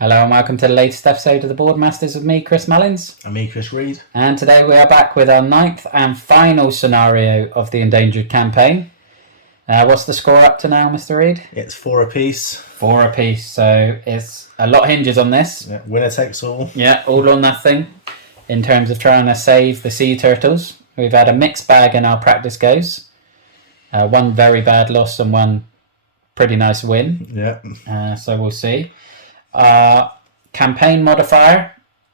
Hello and welcome to the latest episode of the Boardmasters with me, Chris Mullins. And me, Chris Reed. And today we are back with our 9th and final scenario of the Endangered Campaign. What's the score up to now, Mr. Reed? It's 4 apiece. 4 apiece, so it's a lot hinges on this. Yeah, winner takes all. Yeah, all or nothing in terms of trying to save the sea turtles. We've had a mixed bag in our practice goes. One very bad loss and one pretty nice win. Yeah. So we'll see. Campaign modifier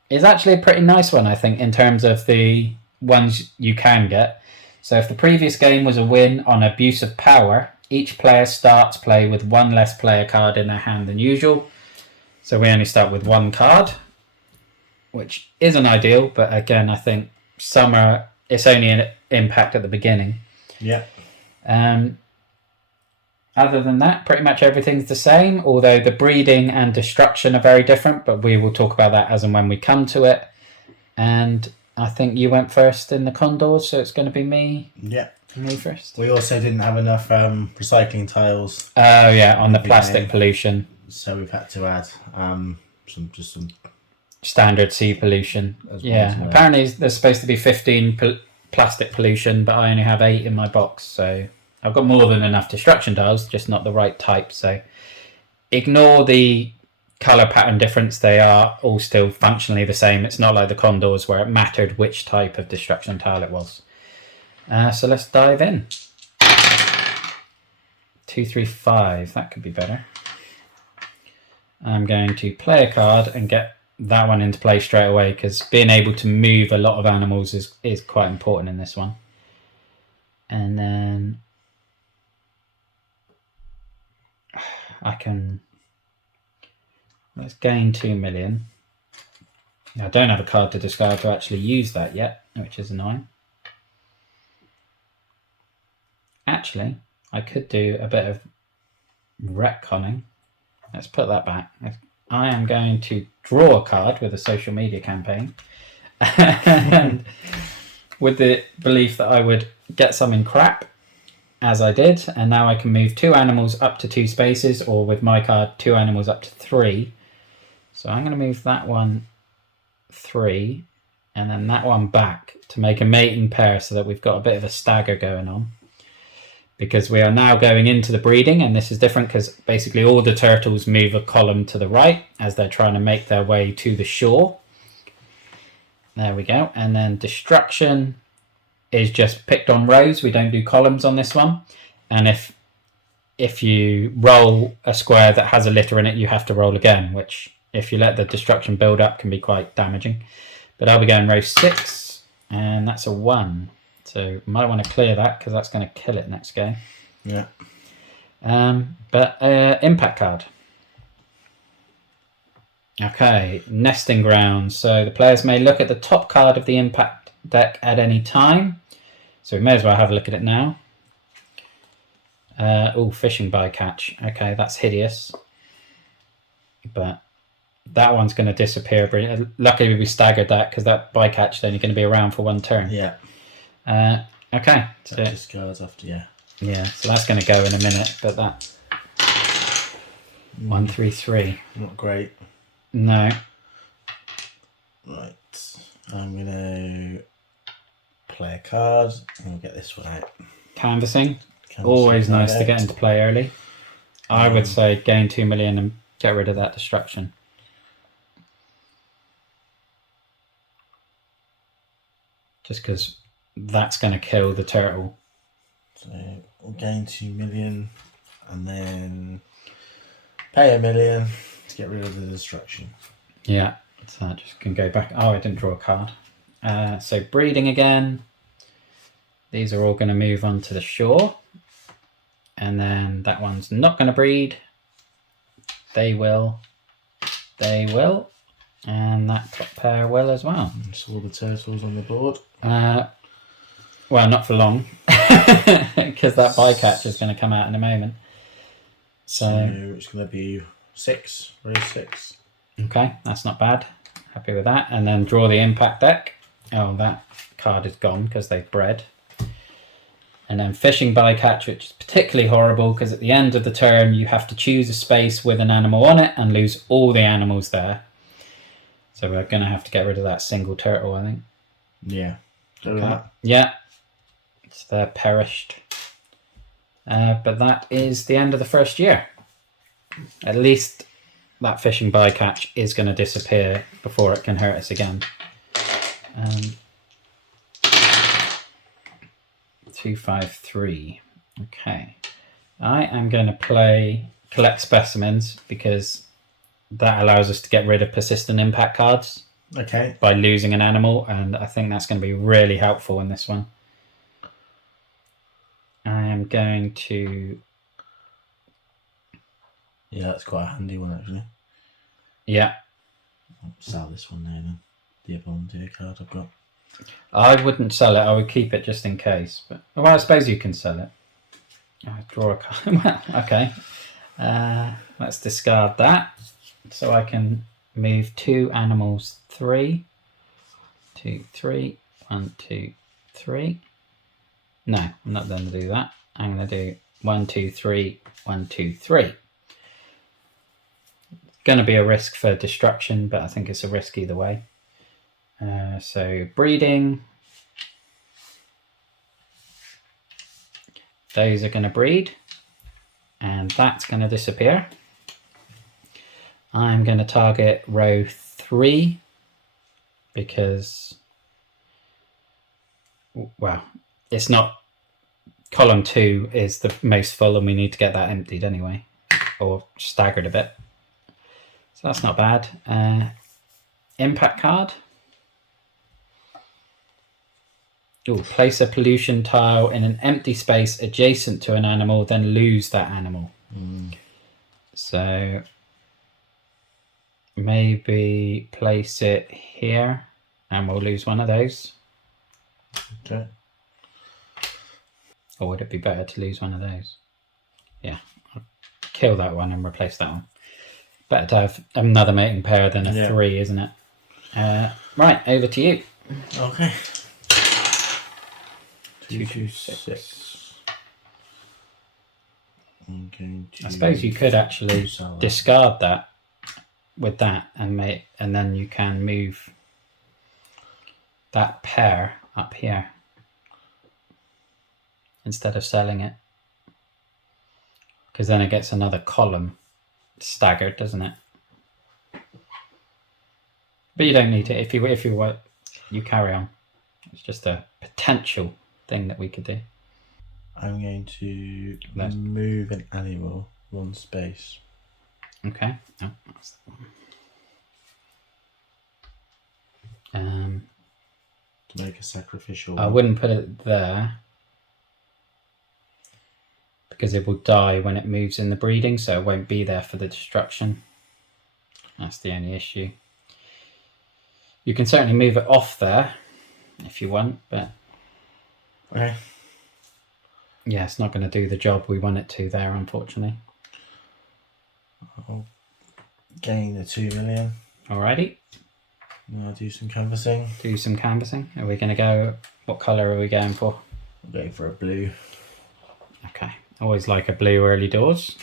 is actually a pretty nice one, I think, in terms of the ones you can get. So if the previous game was a win on abuse of power, each player starts play with one less player card in their hand than usual. So we only start with one card, which isn't ideal, but again, I think it's only an impact at the beginning. Yeah. Other than that, pretty much everything's the same, although the breeding and destruction are very different, but we will talk about that as and when we come to it. And I think you went first in the condors, so it's going to be me. Yeah. Me first. We also didn't have enough recycling tiles. Oh, yeah, on the plastic pollution. So we've had to add some standard sea pollution. Yeah, apparently there's supposed to be 15 plastic pollution, but I only have 8 in my box, so I've got more than enough destruction tiles, just not the right type. So ignore the colour pattern difference. They are all still functionally the same. It's not like the condors where it mattered which type of destruction tile it was. So let's dive in. 2, 3, 5. That could be better. I'm going to play a card and get that one into play straight away, because being able to move a lot of animals is quite important in this one. And then let's gain 2 million. I don't have a card to discard to actually use that yet, which is annoying. Actually, I could do a bit of retconning. Let's put that back. I am going to draw a card with a social media campaign and with the belief that I would get something crap, as I did, and now I can move 2 animals up to 2 spaces, or with my card 2 animals up to 3. So I'm going to move that one 3 and then that one back to make a mating pair, so that we've got a bit of a stagger going on, because we are now going into the breeding, and this is different because basically all the turtles move a column to the right as they're trying to make their way to the shore. There we go. And then destruction is just picked on rows. We don't do columns on this one. And if you roll a square that has a litter in it, you have to roll again, which if you let the destruction build up can be quite damaging. But I'll be going row 6, and that's a 1. So might want to clear that, because that's going to kill it next game. Yeah. But impact card. Okay, nesting grounds. So the players may look at the top card of the impact deck at any time. So we may as well have a look at it now. Fishing bycatch. Okay, that's hideous. But that one's going to disappear. Luckily we staggered that, because that bycatch is only going to be around for 1 turn. Yeah. Okay. So that discards after, yeah. Yeah, so that's going to go in a minute, but that 1, 3, 3. Not great. No. Right. I'm going to play a card and we'll get this one out. Canvassing. Always nice to get into play early. I would say gain 2 million and get rid of that destruction. Just because that's going to kill the turtle. So we'll gain 2 million and then pay 1 million to get rid of the destruction. Yeah, so that just can go back. Oh, I didn't draw a card. So breeding again. These are all going to move onto the shore. And then that one's not going to breed. They will. They will. And that top pair will as well. So all the turtles on the board. Well, not for long, because that bycatch is going to come out in a moment. So it's going to be 6, row 6. Okay, that's not bad. Happy with that. And then draw the impact deck. Oh, that card is gone because they've bred. And then fishing bycatch, which is particularly horrible because at the end of the turn you have to choose a space with an animal on it and lose all the animals there. So we're going to have to get rid of that single turtle, I think. Yeah. Do that. Yeah. It's there perished. But that is the end of the first year. At least that fishing bycatch is going to disappear before it can hurt us again. 253. Okay. I am going to play collect specimens because that allows us to get rid of persistent impact cards. Okay. By losing an animal, and I think that's going to be really helpful in this one. I am going to... Yeah, that's quite a handy one, actually. Yeah. I'll sell this one now, then. The volunteer card I've got. I wouldn't sell it. I would keep it just in case. But well, I suppose you can sell it. Draw a card. Well, okay. Let's discard that. So I can move 2 animals 3. 2, 3. 1, 2, 3. No, I'm not going to do that. I'm going to do 1, 2, 3. 1, 2, 3. Going to be a risk for destruction, but I think it's a risk either way. So breeding. Those are going to breed. And that's going to disappear. I'm going to target row 3 because, well, it's not, column 2 is the most full and we need to get that emptied anyway, or staggered a bit. So that's not bad. Impact card. Ooh, place a pollution tile in an empty space adjacent to an animal, then lose that animal. So maybe place it here and we'll lose one of those. Okay. Or would it be better to lose one of those? Yeah, I'll kill that one and replace that one. Better to have another mating pair than a 3, isn't it? Right, over to you. Okay. 2, 2, 6. I'm going to... I suppose you could actually discard that with that and then you can move that pair up here instead of selling it, because then it gets another column staggered, doesn't it? But you don't need it. If you want, you carry on. It's just a potential thing that we could do. I'm going to move an animal 1 space. Okay. Oh, that's the one. To make a sacrificial. I wouldn't put it there because it will die when it moves in the breeding, so it won't be there for the destruction. That's the only issue. You can certainly move it off there if you want, but okay. Yeah, it's not going to do the job we want it to there, unfortunately. I'll gain the 2 million. Alrighty. I'll do some canvassing. Do some canvassing. Are we going to go? What colour are we going for? I'm going for a blue. Okay. Always like a blue early doors.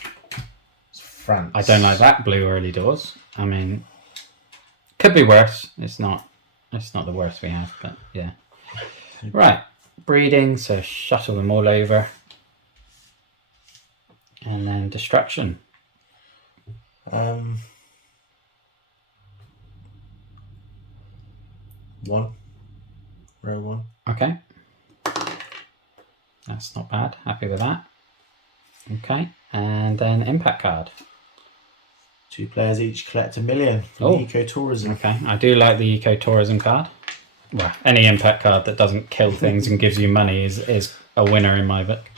It's France. I don't like that blue early doors. I mean, could be worse. It's not the worst we have, but yeah. Right. Breeding, so shuttle them all over. And then destruction. One. Row 1. Okay. That's not bad. Happy with that. Okay. And then impact card. 2 players each collect 1 million from ecotourism. Okay. I do like the ecotourism card. Well, any impact card that doesn't kill things and gives you money is a winner in my book.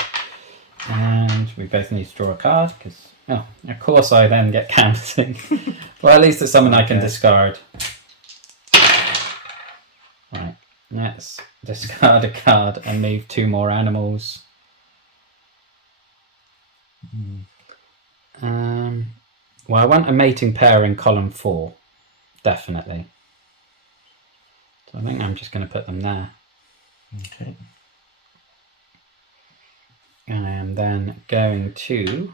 And we both need to draw a card because, of course I then get canvassing. Well, at least it's something I can discard. Right, let's discard a card and move 2 more animals. Well, I want a mating pair in column 4, definitely. So I think I'm just going to put them there. Okay. I am then going to,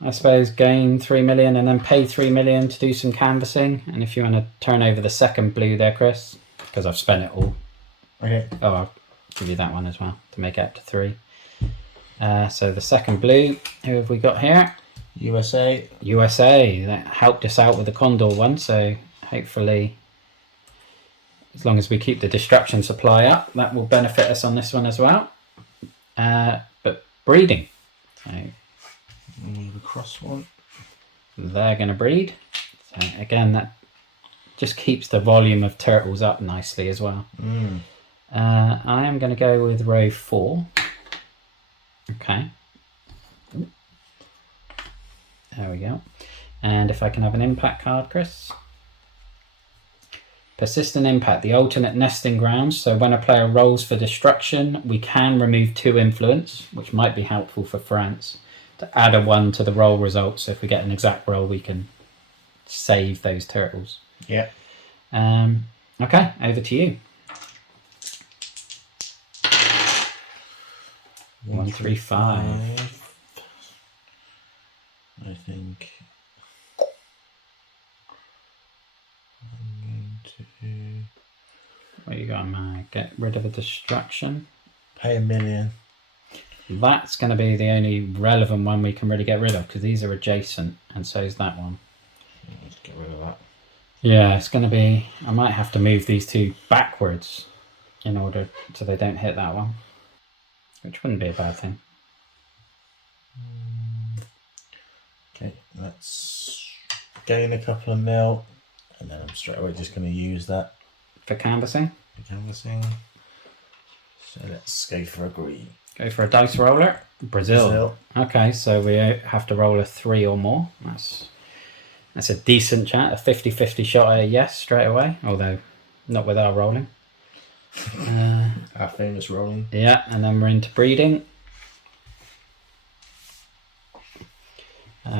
I suppose, gain 3 million and then pay 3 million to do some canvassing. And if you want to turn over the second blue there, Chris, because I've spent it all. Okay. Oh, I'll give you that one as well to make it up to 3. So the second blue, who have we got here? USA. USA. That helped us out with the Condor one, so hopefully, as long as we keep the destruction supply up, that will benefit us on this one as well. But breeding. So Move across one. they're going to breed. So again, that just keeps the volume of turtles up nicely as well. I am going to go with row 4. Okay. There we go. And if I can have an impact card, Chris. Persistent impact, the alternate nesting grounds. So when a player rolls for destruction, we can remove 2 influence, which might be helpful for France, to add a 1 to the roll result. So if we get an exact roll, we can save those turtles. Yeah. Okay, over to you. 135. I think I'm going to What you got, man? Get rid of a distraction. pay $1 million. That's going to be the only relevant one we can really get rid of because these are adjacent, and so is that one. Let's get rid of that. Yeah, it's going to be. I might have to move these 2 backwards in order so they don't hit that one, which wouldn't be a bad thing. Okay, let's gain a couple of mil, and then I'm straight away just going to use that For canvassing, for canvassing. So let's go for a green. go for a dice roller. Brazil. Okay, so we have to roll a 3 or more. That's a decent chat, a 50-50 shot at a yes straight away, although not with our rolling. Our famous rolling. Yeah, and then we're into breeding.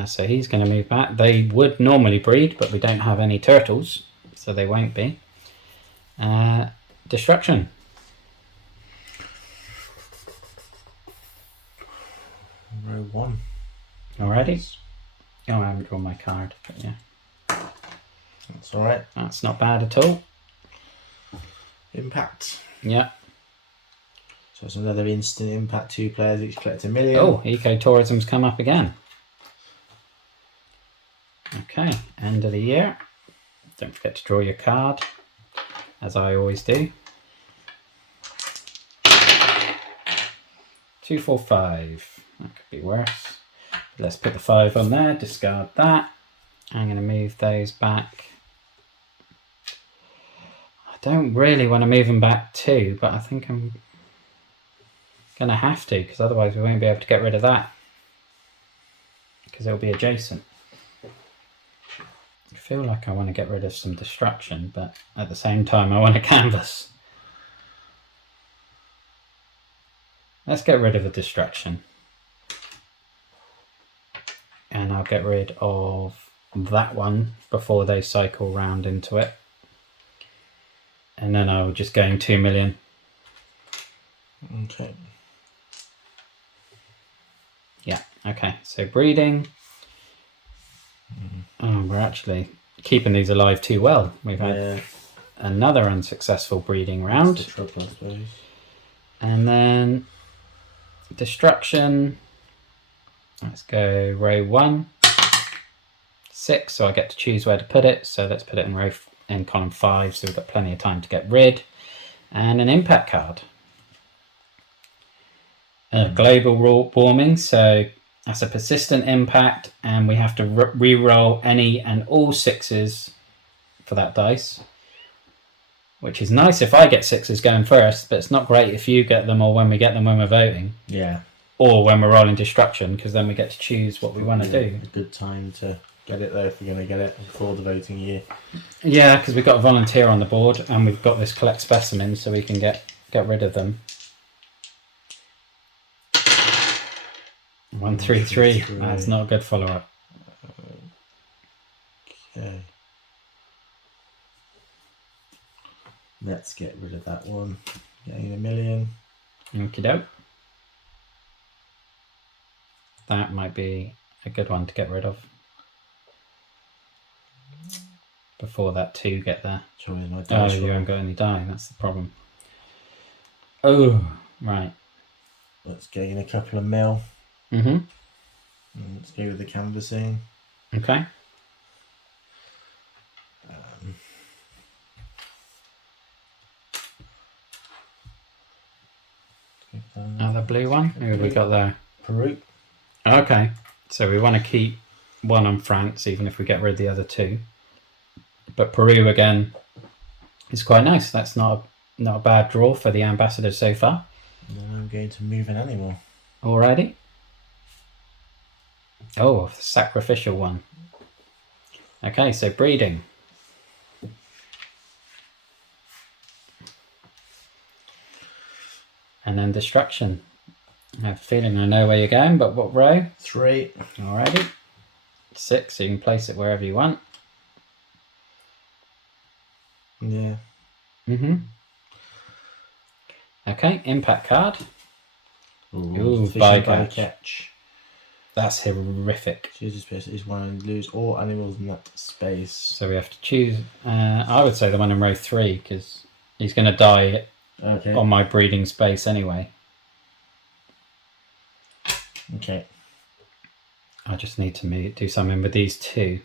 So he's going to move back. They would normally breed, but we don't have any turtles, so they won't be. Destruction. Row 1. Alrighty. Oh, I haven't drawn my card, but yeah. That's alright. That's not bad at all. Impact. Yeah. So it's another instant impact. 2 players each collect $1 million. Oh, ecotourism's come up again. Okay, end of the year. Don't forget to draw your card, as I always do. 2, 4, 5. That could be worse. Let's put the 5 on there, discard that. I'm going to move those back. I don't really want to move them back 2, but I think I'm going to have to, because otherwise we won't be able to get rid of that. Because it'll be adjacent. I feel like I want to get rid of some destruction, but at the same time I want to canvas. Let's get rid of a destruction. And I'll get rid of that one before they cycle round into it. And then I'll just gain 2 million. Okay. Yeah, okay. So breeding. Oh, we're actually keeping these alive too well. We've had another unsuccessful breeding round. That's the trouble, I suppose. And then destruction. Let's go row 1. 6, so I get to choose where to put it. So let's put it in column 5, so we've got plenty of time to get rid. And an impact card. Global warming, so that's a persistent impact, and we have to re-roll any and all 6s for that dice. Which is nice if I get 6s going first, but it's not great if you get them or when we get them when we're voting. Yeah. Or when we're rolling destruction, because then we get to choose what we want to do. A good time to get it though if we're going to get it before the voting year. Yeah, because we've got a volunteer on the board and we've got this collect specimens so we can get rid of them. 133. That's not a good follow-up. Okay. Let's get rid of that one. Getting $1 million. Okie doke. That might be a good one to get rid of before that 2 get there. My Oh, dice you roll. haven't got any die. That's the problem. Oh, right. Let's gain a couple of mil. Mm-hmm. And let's go with the canvassing. Okay. Another blue one. Who have we got there? Peru. Okay. So we want to keep one on France, even if we get rid of the other 2. But Peru again is quite nice. That's not a bad draw for the ambassadors so far. And then I'm going to move an animal. Alrighty. Oh, sacrificial one. Okay, so breeding. And then destruction. I have a feeling I know where you're going, but what row? 3. Alrighty. 6, so you can place it wherever you want. Yeah. Mm-hmm. Okay, impact card. Ooh, Fishing bycatch. bycatch. That's horrific. Choose a space is one and lose all animals in that space. So we have to choose. I would say the one in row 3 because he's going to die on my breeding space anyway. Okay. I just need to do something with these 2.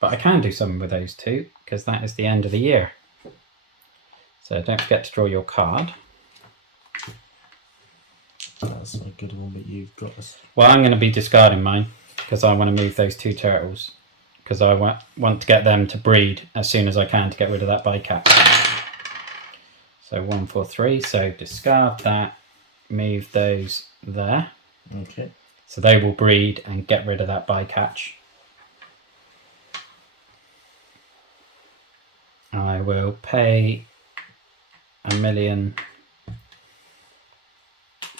But I can do something with those 2 because that is the end of the year. So don't forget to draw your card. That's a good one, but you've got this. Well, I'm going to be discarding mine because I want to move those 2 turtles because I want to get them to breed as soon as I can to get rid of that bycatch. So 1, 4, 3. So discard that. Move those there. Okay. So they will breed and get rid of that bycatch. I will pay $1 million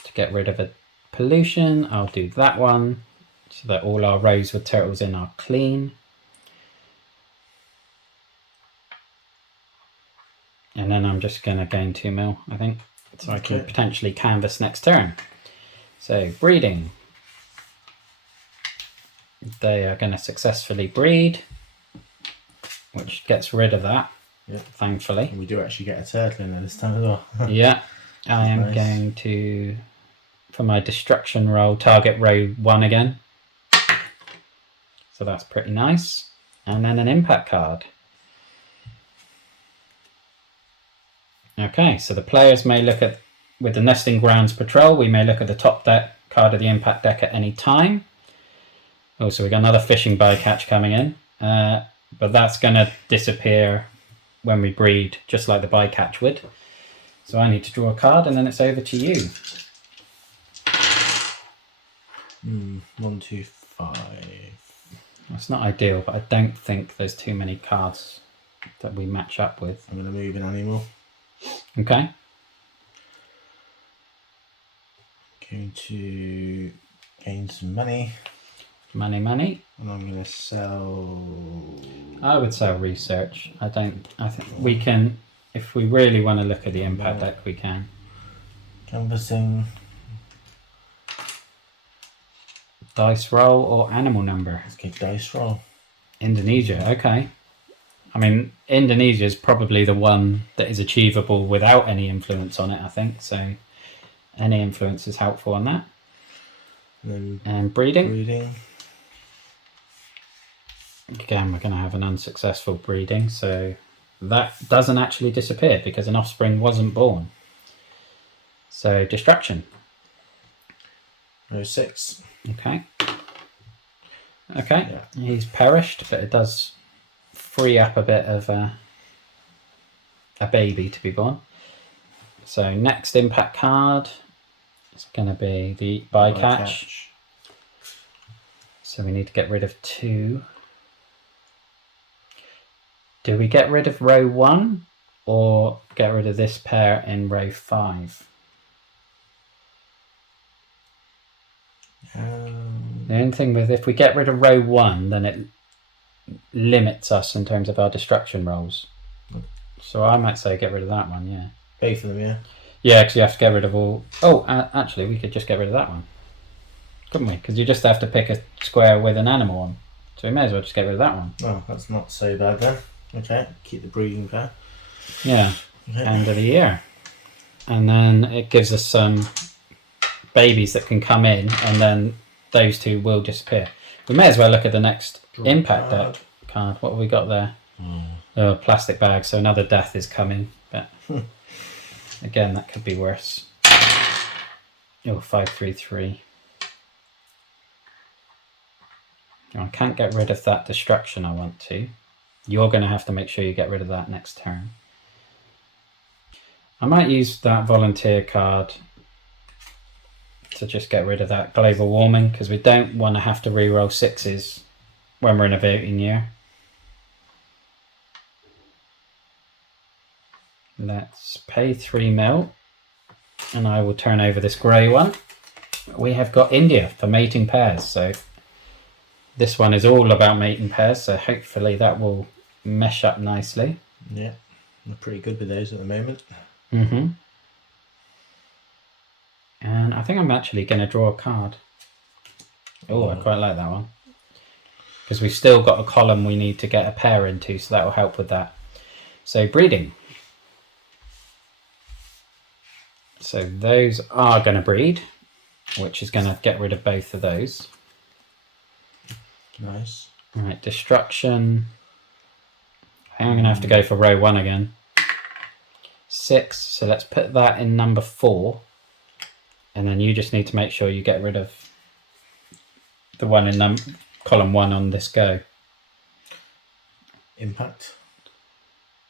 to get rid of a pollution. I'll do that one so that all our rows with turtles in are clean. And then I'm just going to gain 2 mil, I think. So I can potentially canvas next turn. So breeding. They are going to successfully breed, which gets rid of that, thankfully. And we do actually get a turtle in there this time as well. Yeah, I am going to, for my destruction roll, target row 1 again. So that's pretty nice. And then an impact card. Okay, so the players may look at, with the Nesting Grounds Patrol, we may look at the top deck card of the impact deck at any time. Also, we've got another fishing bycatch coming in, but that's going to disappear when we breed, just like the bycatch would. So I need to draw a card, and then it's over to you. 1, 2, 5. That's not ideal, but I don't think there's too many cards that we match up with. I'm going to move an animal. Okay. Going to gain some money. Money, money. And I'm going to sell. I would sell research. I think we can, if we really want to look at the impact deck, we can. Canvassing. Dice roll or animal number? Let's get dice roll. Indonesia, okay. I mean, Indonesia is probably the one that is achievable without any influence on it, I think. So any influence is helpful on that. And breeding. Breeding. Again, we're going to have an unsuccessful breeding. So that doesn't actually disappear because an offspring wasn't born. So destruction. No 6. Okay. Okay. Yeah. He's perished, but it does free up a bit of a baby to be born. So next impact card is going to be the bycatch. So we need to get rid of 2. Do we get rid of row 1 or get rid of this pair in row 5? The only thing with, if we get rid of row 1, then it limits us in terms of our destruction rolls. So I might say get rid of that one, yeah. Both of them, yeah? Yeah, because you have to get rid of all... Oh, actually, we could just get rid of that one. couldn't we? Because you just have to pick a square with an animal on. So we may as well just get rid of that one. Oh, that's not so bad then. Okay, keep the breeding pair. Yeah, Okay. end of the year. And then it gives us some babies that can come in, and then those two will disappear. We may as well look at the next impact deck card. What have we got there? Oh, plastic bag. So another death is coming. But again, that could be worse. Oh, 5/3/3. I can't get rid of that destruction I want to. You're going to have to make sure you get rid of that next turn. I might use that volunteer card to just get rid of that global warming, because we don't want to have to reroll 6s when we're in a voting year. Let's pay 3 mil, and I will turn over this grey one. We have got India for mating pairs, so this one is all about mating pairs, so hopefully that will mesh up nicely. Yeah, we're pretty good with those at the moment. And I think I'm actually going to draw a card. Oh, I quite like that one. Because we've still got a column we need to get a pair into, so that will help with that. So breeding. So those are going to breed, which is going to get rid of both of those. Nice. Right, destruction. I think I'm going to have to go for row 1 again. 6, so let's put that in number 4. And then you just need to make sure you get rid of the one in column 1 on this go. Impact.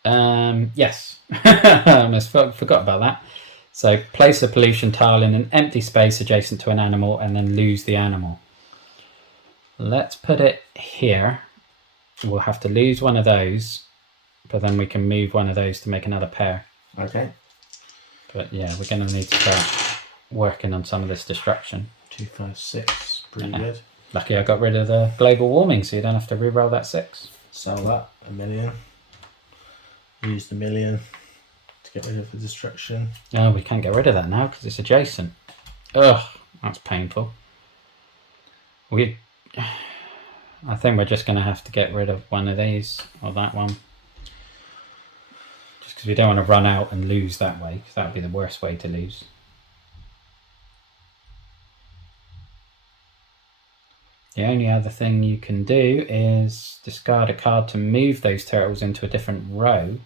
Yes. I almost forgot about that. So place a pollution tile in an empty space adjacent to an animal and then lose the animal. Let's put it here. We'll have to lose one of those, but then we can move one of those to make another pair. Okay. But yeah, we're going to need to start working on some of this destruction. 2, 5, 6. Pretty good. Lucky I got rid of the global warming, so you don't have to re-roll that 6. Sell that, $1 million. Use the $1 million to get rid of the destruction. Oh, we can't get rid of that now because it's adjacent. Ugh, that's painful. I think we're just going to have to get rid of one of these, or that one. Just because we don't want to run out and lose that way, because that would be the worst way to lose. The only other thing you can do is discard a card to move those turtles into a different row.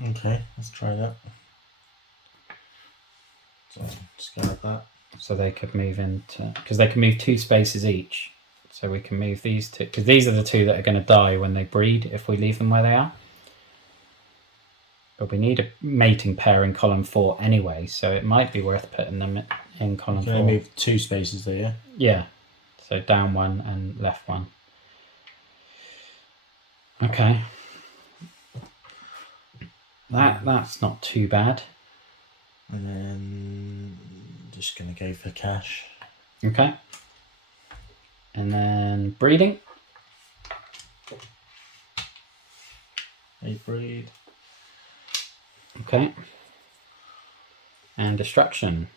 Okay, let's try that. So discard that. So they could move into, because they can move 2 spaces each. So we can move these 2, because these are the 2 that are going to die when they breed if we leave them where they are. But we need a mating pair in column 4 anyway, so it might be worth putting them in column 4. Can I move 2 spaces there, yeah? Yeah. So down 1 and left 1. Okay. That's not too bad. And then just going to go for cash. Okay. And then breeding. A breed. Okay. And destruction.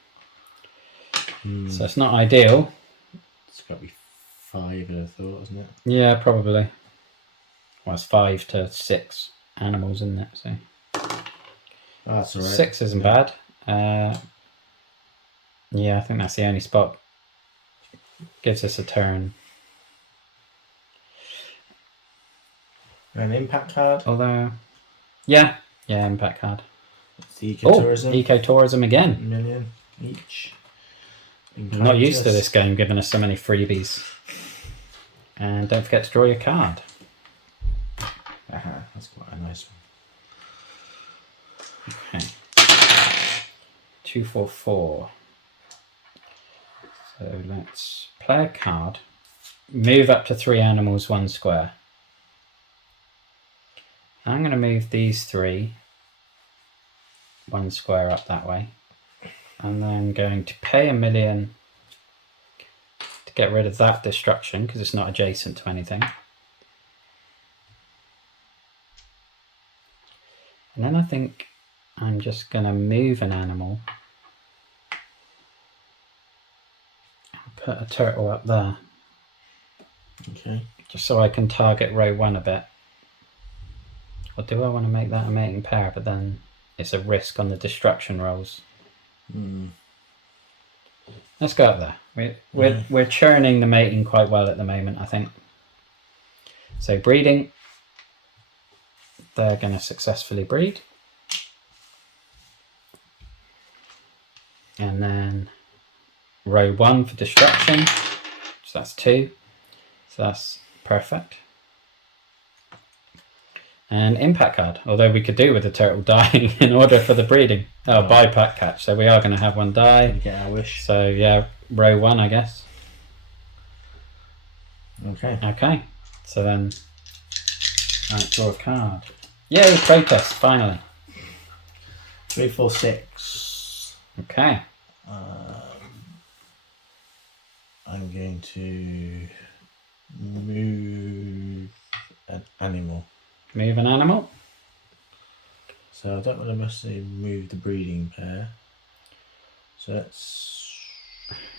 So it's not ideal. It's got to be 5, I thought, isn't it? Yeah, probably. Well, it's 5 to 6 animals, isn't it? So That's all right. 6 isn't bad. Yeah, I think that's the only spot. Gives us a turn. An impact card. Although, yeah, impact card. It's the ecotourism. Ecotourism again. $1 million each. I'm not used to this game giving us so many freebies. And don't forget to draw your card. That's quite a nice one. Okay. 2, 4, 4. So let's play a card. Move up to 3 animals, 1 square. I'm going to move these 3 1 square up that way. And then going to pay $1 million to get rid of that destruction because it's not adjacent to anything. And then I think I'm just going to move an animal Put a turtle up there. Okay. Just so I can target row 1 a bit. Or do I want to make that a mating pair, but then it's a risk on the destruction rolls? Let's go up there. We're churning the mating quite well at the moment, I think. So breeding, they're going to successfully breed. And then row 1 for destruction. So that's 2. So that's perfect. And impact card, although we could do with the turtle dying in order for the breeding. Oh, bypack catch. So we are going to have one die. Get our wish. So yeah, row 1, I guess. Okay. Okay. So then, right, draw a card. Yay, protest, finally. 3, 4, 6. Okay. I'm going to move an animal. Move an animal. So I don't want to necessarily move the breeding pair. So that's...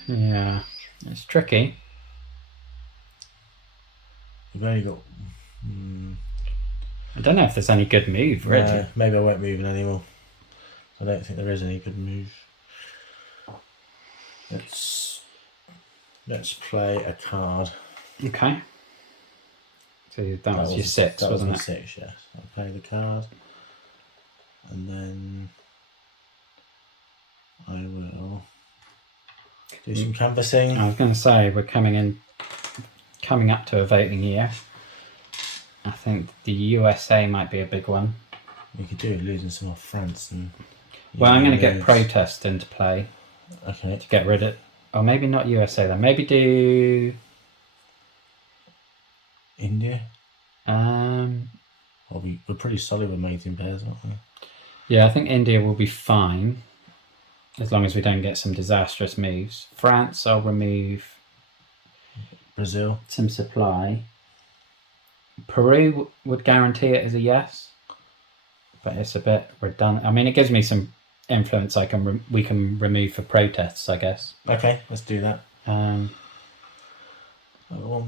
Yeah, it's tricky. We've only got... I don't know if there's any good move, really. Maybe I won't move an animal. I don't think there is any good move. Let's play a card. Okay. So that was your 6, wasn't it? 6, yes. I'll play the card. And then I will do some canvassing. I was going to say, we're coming up to a voting year. I think the USA might be a big one. We could do losing some of France. Well, I'm going to get protest into play. Okay. To get rid of... Or maybe not USA then. Maybe do... India? We're pretty solid with mating pairs, aren't we? Yeah, I think India will be fine. As long as we don't get some disastrous moves. France, I'll remove... Brazil. Some supply. Peru would guarantee it as a yes. But it's a bit redundant. I mean, it gives me some influence we can remove for protests, I guess. Okay, let's do that. One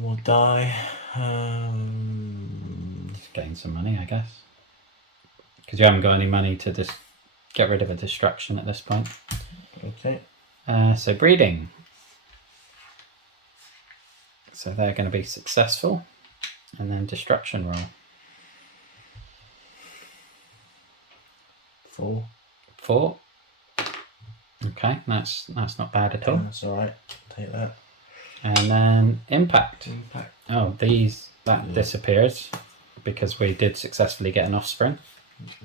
more die. Gain some money, I guess. Because you haven't got any money to just get rid of a destruction at this point. Okay. So breeding. So they're going to be successful. And then destruction roll. 4. 4. Okay, that's not bad at all. That's alright. Take that. And then impact. Oh, that disappears because we did successfully get an offspring.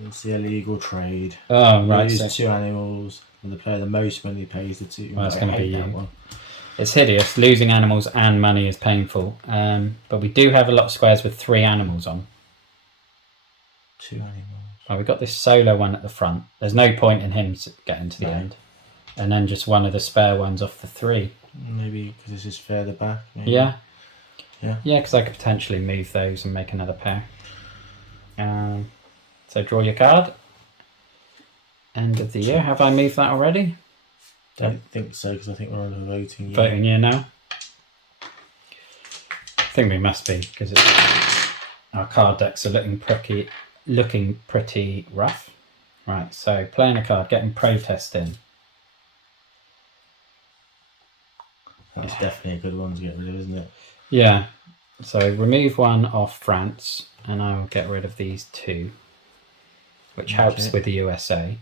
It's the illegal trade. Oh, right. Lose 2 animals. When the player the most money pays the 2. Well, that's going to be you. One. It's hideous. Losing animals and money is painful. But we do have a lot of squares with 3 animals on. 2 animals. Well, we've got this solo one at the front. There's no point in him getting to the end. And then just one of the spare ones off the 3. Maybe because this is further back. Maybe. Yeah. Yeah. Yeah, because I could potentially move those and make another pair. So draw your card. End of the year. Have I moved that already? Don't think so, because I think we're on a voting year. Voting year now? I think we must be, because our card decks are looking pretty rough. Right, so playing a card, getting protest in. That's definitely a good one to get rid of, isn't it? Yeah. So remove one off France, and I'll get rid of these 2, which helps with the USA.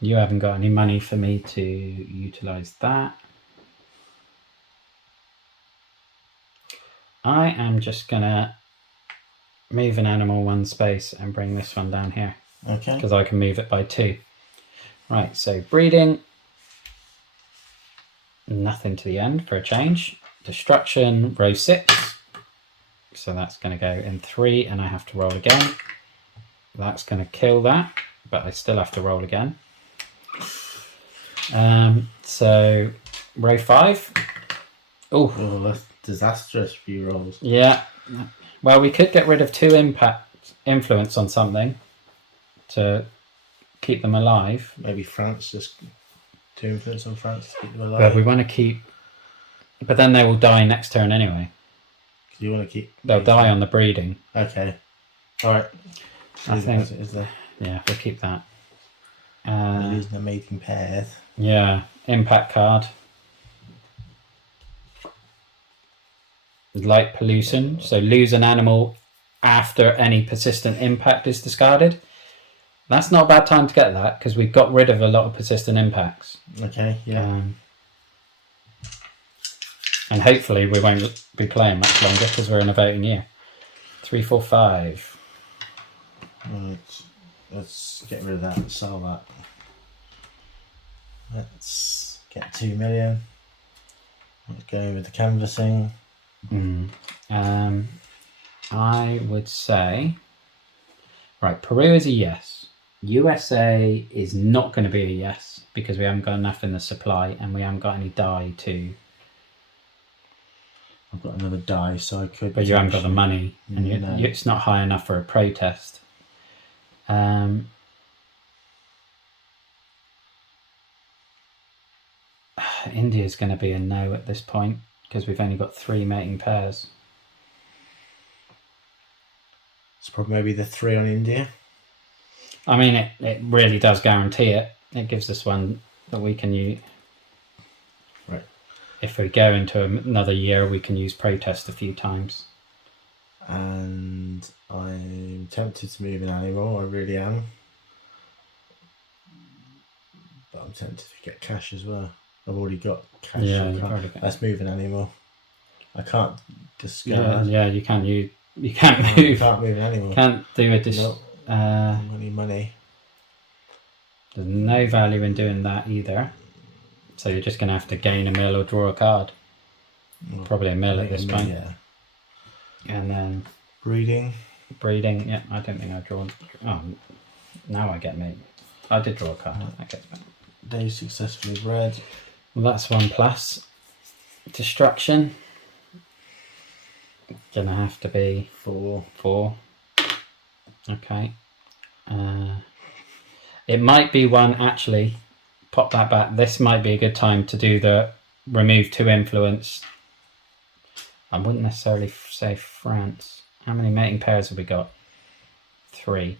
You haven't got any money for me to utilise that. I am just going to move an animal 1 space and bring this one down here. Okay. Because I can move it by 2. Right, so breeding. Nothing to the end for a change. Destruction, row 6. So that's going to go in 3 and I have to roll again. That's going to kill that, but I still have to roll again. So row 5. Oh, that's disastrous few rolls. Yeah. Well, we could get rid of 2 impact influence on something to keep them alive. Maybe France just 2 influence on France to keep them alive. But we want to keep. But then they will die next turn anyway. You want to keep. They'll die on the breeding. Okay. All right. I think. As it is there. Yeah, we'll keep that. They're using the mating pairs. Yeah, impact card. Light pollution. So lose an animal after any persistent impact is discarded. That's not a bad time to get that because we've got rid of a lot of persistent impacts. Okay, yeah. And hopefully we won't be playing much longer because we're in a voting year. 3, 4, 5. Right. Let's get rid of that. Sell that. Let's get 2 million. Let's go with the canvassing. I would say, right, Peru is a yes. USA is not going to be a yes because we haven't got enough in the supply and we haven't got any dye to. I've got another die, so I could. But you haven't got the money, and it's not high enough for a protest. India's going to be a no at this point because we've only got 3 mating pairs. It's probably maybe the 3 on India. I mean, it really does guarantee it. It gives us one that we can use. Right. If we go into another year, we can use protest a few times. And I'm tempted to move an animal. I really am. But I'm tempted to get cash as well. I've already got cash. Yeah, you've already got. Let's move an animal. I can't discard. Yeah, you can't. You can't move. You can't move an animal. Can't do a Nope. Money. There's no value in doing that either. So you're just going to have to gain a mill or draw a card. Well, probably a mill at this point. Yeah. And then breeding. Yeah, I don't think I've drawn. Oh, now I get me. I did draw a card. Okay. They successfully bred. Well, that's 1+. Destruction. Gonna have to be 4. Okay. It might be one actually. Pop that back. This might be a good time to do the remove 2 influence. I wouldn't necessarily say France. How many mating pairs have we got? 3.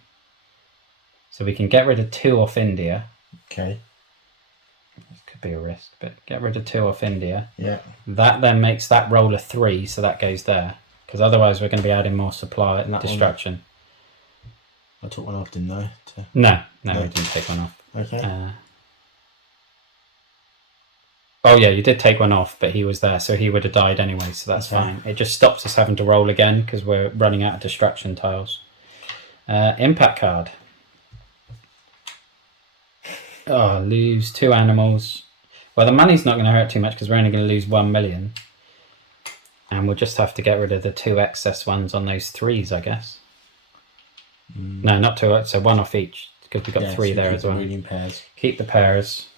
So we can get rid of 2 off India. Okay. This could be a risk, but get rid of 2 off India. Yeah. That then makes that roll a 3, so that goes there. Because otherwise we're going to be adding more supply and destruction. I took one off, didn't I? No, we didn't take one off. Okay. Oh yeah, you did take one off, but he was there, so he would have died anyway, so that's fine. It just stops us having to roll again because we're running out of destruction tiles. Impact card. Oh, lose 2 animals. Well, the money's not going to hurt too much because we're only going to lose 1 million. And we'll just have to get rid of the 2 excess ones on those 3s, I guess. No, not 2, so 1 off each because we've got 3 there as well. Pairs. Keep the pairs.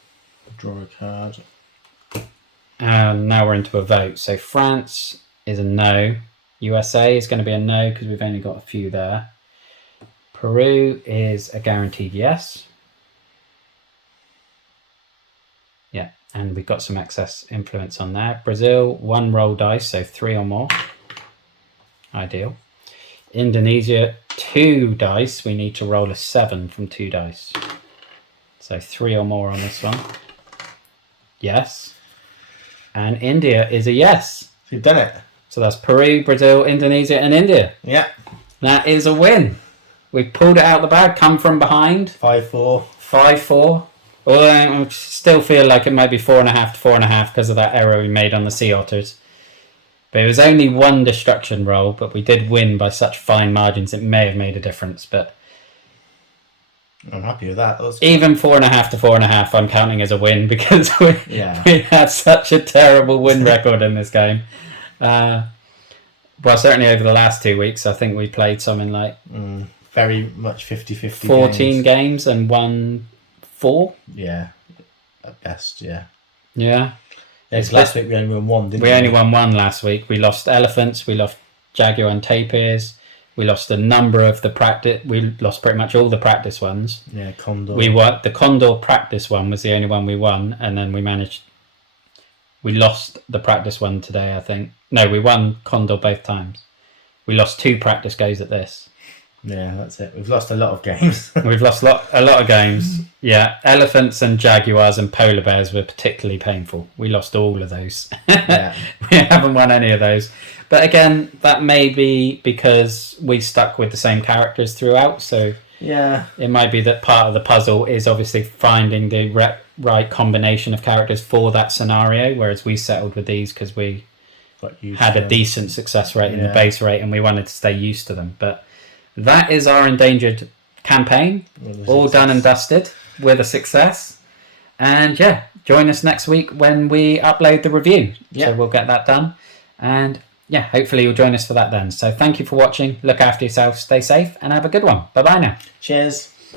Draw a card. And now we're into a vote. So France is a no. USA is going to be a no because we've only got a few there. Peru is a guaranteed yes. Yeah, and we've got some excess influence on there. Brazil, 1 roll dice, so 3 or more. Ideal. Indonesia, 2 dice. We need to roll a 7 from 2 dice. So 3 or more on this one. Yes. And India is a yes. You've done it. So that's Peru, Brazil, Indonesia, and India. Yeah. That is a win. We've pulled it out of the bag, come from behind. 5-4. 5-4. Although I still feel like it might be 4.5 to 4.5 because of that error we made on the Sea Otters. But it was only 1 destruction roll, but we did win by such fine margins it may have made a difference. But I'm happy with that. Even 4.5 to 4.5 I'm counting as a win because we had such a terrible win record in this game. Well, certainly over the last 2 weeks, I think we played something like very much 50-50 14 games and won 4. Yeah, at best, yeah. Yeah. Last week we only won 1, didn't we? We only won 1 last week. We lost elephants, we lost jaguar and tapirs, We lost a number of the practice. We lost pretty much all the practice ones. Yeah, Condor. We won the Condor practice one was the only one we won, and then we lost the practice one today, I think. No, we won Condor both times. We lost 2 practice goes at this. Yeah, that's it. We've lost a lot of games. We've lost a lot of games. Yeah, elephants and jaguars and polar bears were particularly painful. We lost all of those. Yeah. We haven't won any of those. But again, that may be because we stuck with the same characters throughout. So yeah, it might be that part of the puzzle is obviously finding the right combination of characters for that scenario, whereas we settled with these because we had a decent success rate in the base rate and we wanted to stay used to them. But that is our Endangered campaign, all done and dusted with a success. And yeah, join us next week when we upload the review. So we'll get that done. And yeah, hopefully you'll join us for that then. So thank you for watching. Look after yourself, stay safe, and have a good one. Bye-bye now. Cheers.